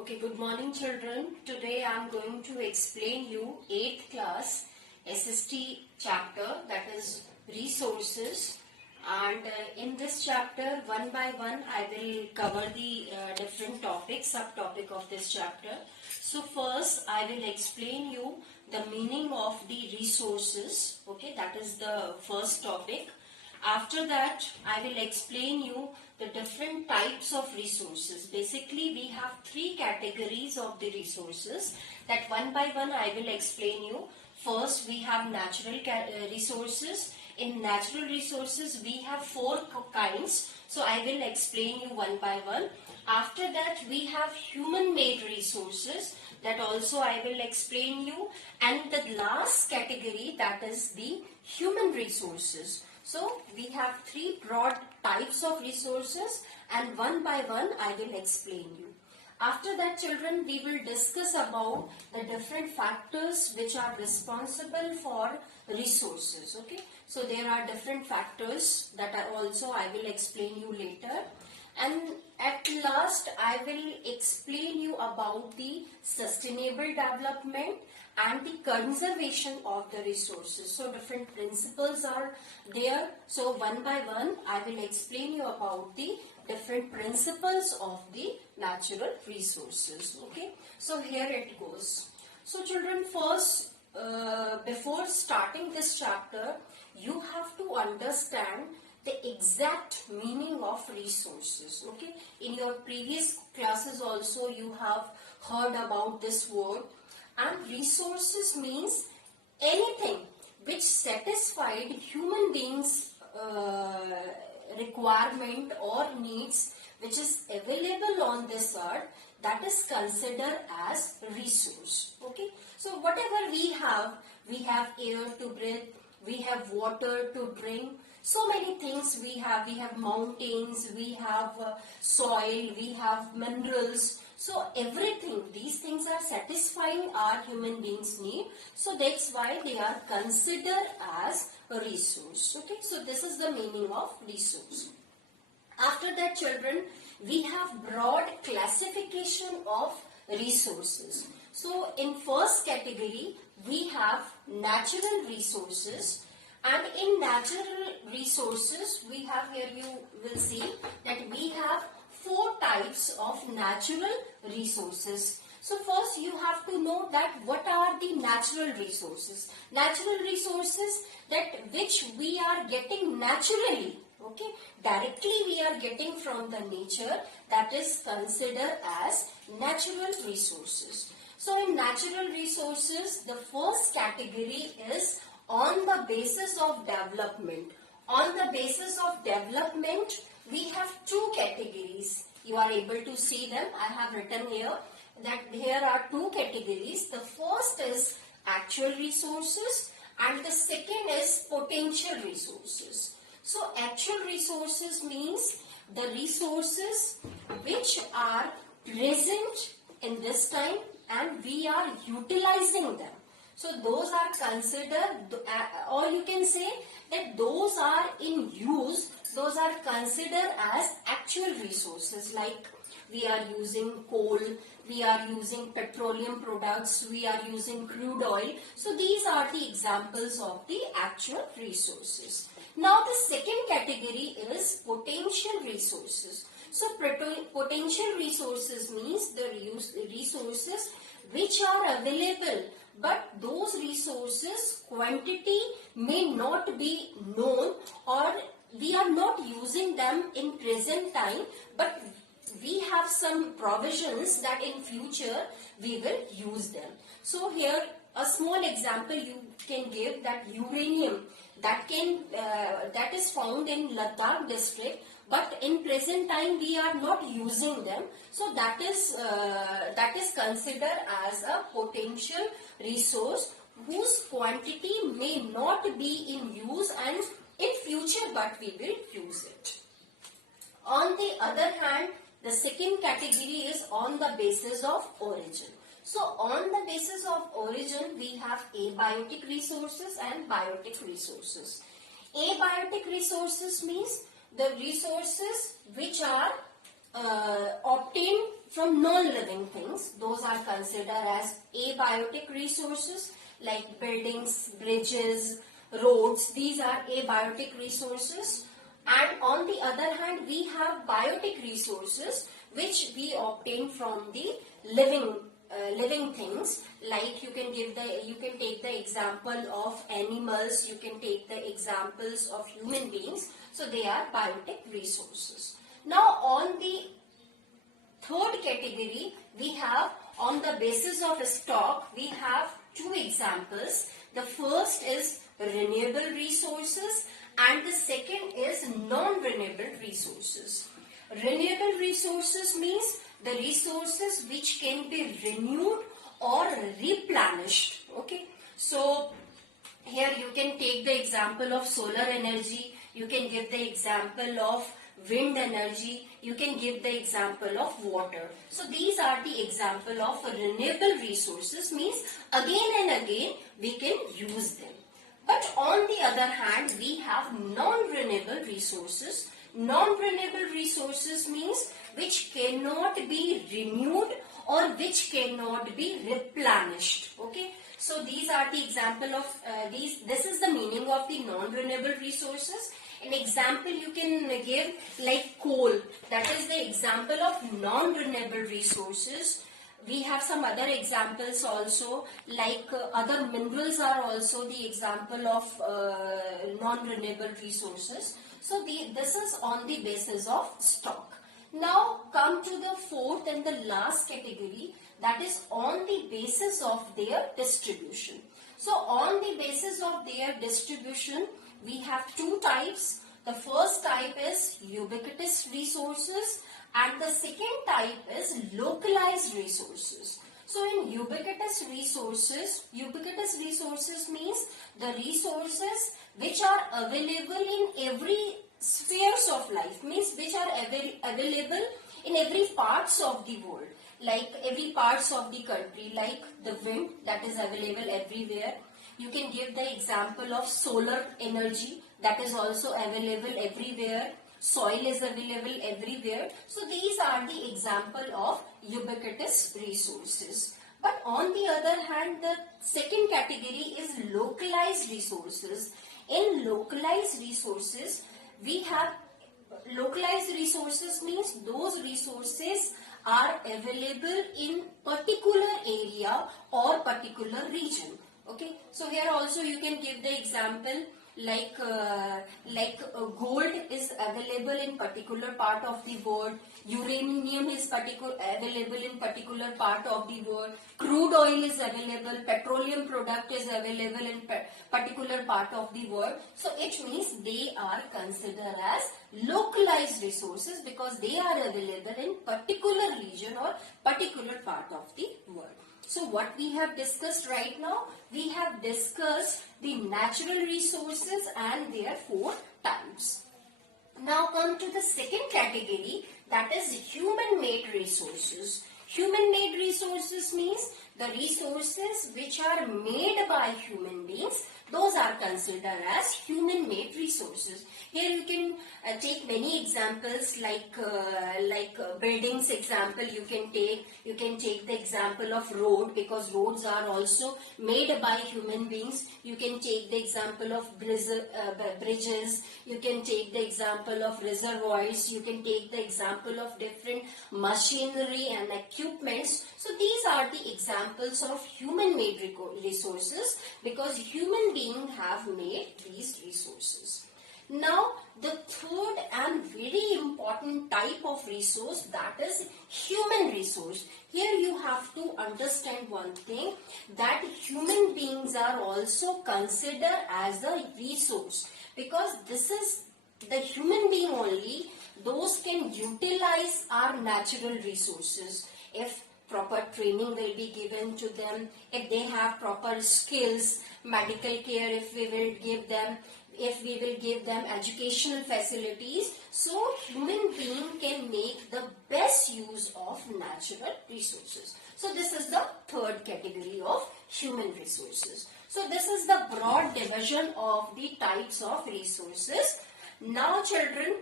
Okay, good morning children. Today I am going to explain you 8th class SST chapter, that is resources, and in this chapter one by one I will cover the different topics, subtopic of this chapter. So first I will explain you the meaning of the resources, okay, that is the first topic. After that, I will explain you the different types of resources. Basically, we have three categories of the resources that one by one I will explain you. First, we have natural resources. In natural resources, we have four kinds. So, I will explain you one by one. After that, we have human-made resources that also I will explain you. And the last category, that is the human resources. So, we have three broad types of resources and one by one I will explain you. After that children, we will discuss about the different factors which are responsible for resources. Okay. So, there are different factors that I will explain you later. And at last, I will explain you about the sustainable development and the conservation of the resources. So, different principles are there. So, one by one, I will explain you about the different principles of the natural resources. Okay. So, here it goes. So, children, first, before starting this chapter, you have to understand the exact meaning of resources. Okay. In your previous classes also you have heard about this word, and resources means anything which satisfied human beings requirement or needs which is available on this earth, that is considered as resource. Okay. So whatever we have air to breathe, we have water to drink, so many things we have mountains, we have soil, we have minerals. So everything, these things are satisfying our human beings' need. So that's why they are considered as a resource. Okay, so this is the meaning of resource. After that children, we have broad classification of resources. So in first category, we have natural resources. And in natural resources, we have here, you will see that we have four types of natural resources. So first you have to know that what are the natural resources. Natural resources that which we are getting naturally. Okay, directly we are getting from the nature, that is considered as natural resources. So in natural resources, the first category is on the basis of development. On the basis of development, we have two categories. You are able to see them. I have written here that here are two categories. The first is actual resources and the second is potential resources. So actual resources means the resources which are present in this time and we are utilizing them. So those are considered, or you can say that those are in use, those are considered as actual resources, like we are using coal, we are using petroleum products, we are using crude oil. So these are the examples of the actual resources. Now the second category is potential resources. So potential resources means the resources which are available, but those resources quantity may not be known or we are not using them in present time, but we have some provisions that in future we will use them. So here a small example you can give, that uranium that is found in Ladakh district, but in present time we are not using them. So that is considered as a potential resource whose quantity may not be in use and in future but we will use it. On the other hand, the second category is on the basis of origin. So on the basis of origin, we have abiotic resources and biotic resources. Abiotic resources means the resources which are obtained from non-living things. Those are considered as abiotic resources like buildings, bridges, roads. These are abiotic resources. And on the other hand, we have biotic resources which we obtain from the living things. Like you can take the example of animals, you can take the examples of human beings. So they are biotic resources. Now on the third category, we have on the basis of stock, we have two examples. The first is renewable resources and the second is non-renewable resources. Renewable resources means the resources which can be renewed or replenished. Okay, so here you can take the example of solar energy, you can give the example of wind energy, you can give the example of water. So these are the example of renewable resources, means again and again we can use them. But on the other hand, we have non-renewable resources. Non-renewable resources means which cannot be renewed or which cannot be replenished. Okay, so these are the example of this is the meaning of the non-renewable resources. An example you can give like coal, that is the example of non-renewable resources. We have some other examples also, like other minerals are also the example of non-renewable resources. So this is on the basis of stock. Now come to the fourth and the last category, that is on the basis of their distribution. So on the basis of their distribution, we have two types. The first type is ubiquitous resources and the second type is localized resources. So in ubiquitous resources means the resources which are available in every spheres of life, means which are available in every parts of the world, like every parts of the country, like the wind that is available everywhere. You can give the example of solar energy that is also available everywhere. Soil is available everywhere. So these are the example of ubiquitous resources. But on the other hand, the second category is localized resources. In localized resources, we have localized resources means those resources are available in particular area or particular region. Okay, so here also you can give the example like gold is available in particular part of the world, uranium is available in particular part of the world, crude oil is available, petroleum product is available in particular part of the world. So it means they are considered as localized resources because they are available in particular region or particular part of the world. So what we have discussed right now, we have discussed the natural resources and their four types. Now come to the second category, that is human-made resources. Human-made resources means the resources which are made by human beings, those are considered as human-made resources. Here you can take many examples like buildings example you can take. You can take the example of road because roads are also made by human beings. You can take the example of bridges. You can take the example of reservoirs. You can take the example of different machinery and equipments. So these are the examples of human-made resources because human beings have made these resources. Now the third and very important type of resource, that is human resource. Here you have to understand one thing, that human beings are also considered as a resource because this is the human being only, those can utilize our natural resources if proper training will be given to them, if they have proper skills, medical care if we will give them, if we will give them educational facilities. So human being can make the best use of natural resources. So this is the third category of human resources. So this is the broad division of the types of resources. Now children,